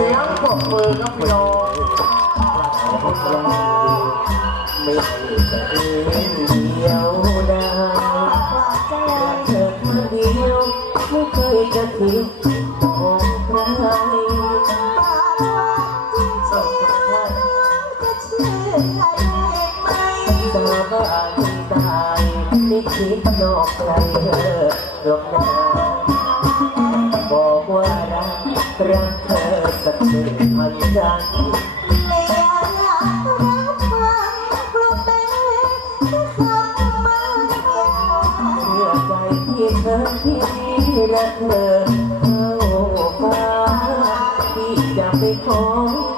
สียงปรบมือครับพี่น้องไม่ให้จะเดียวดายเธอมาเดียวไม่เคยจะทิ้งของใครสองท่านตาบ้านตายไม่คิดนอกใครเธอหรอกนะ สักหนึ่งพันครั้งเชื่อใจที่เธอที่รักเธอเข้าฟ้าที่จะไปขอ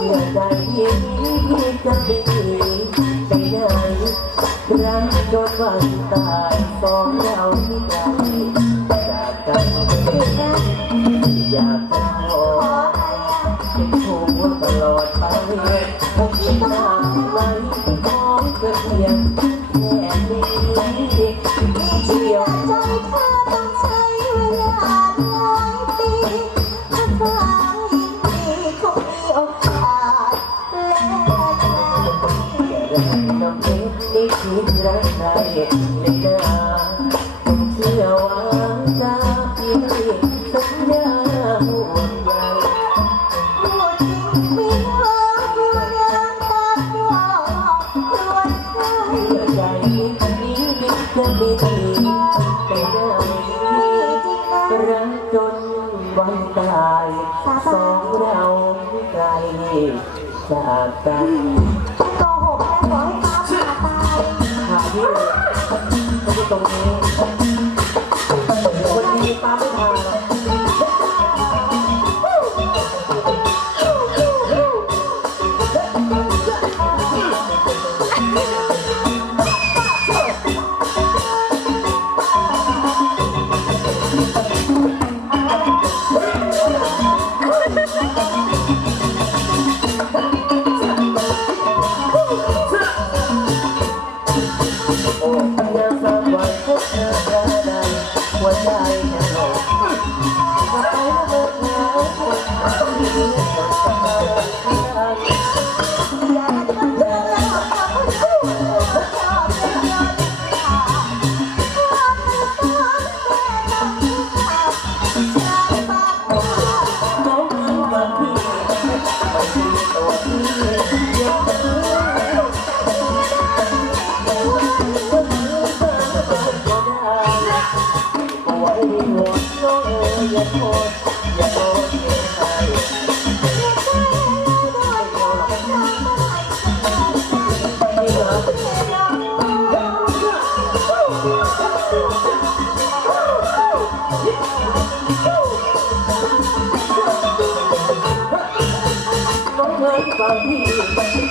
ชื่อใดที่จะดีไปไหนรักจนวันตายสองเราที่ไกลจากกันอยากจะขอเป็นผู้ตลอดไปไม่คิดนาไหมขอเพียงแค่นี้ ไม่รักใครเลยนะต้เชื่อว่าจะพี่สัญญาห่วงใยเมื่อใจนี้จะไม่ดีไปได้รักจนวันตายสองเราไกลจากกัน ตรงนี้คนดีตามไม่ทัน อย่าโทษอย่าโทษใครไม่รักน้องเอ๋ยบางที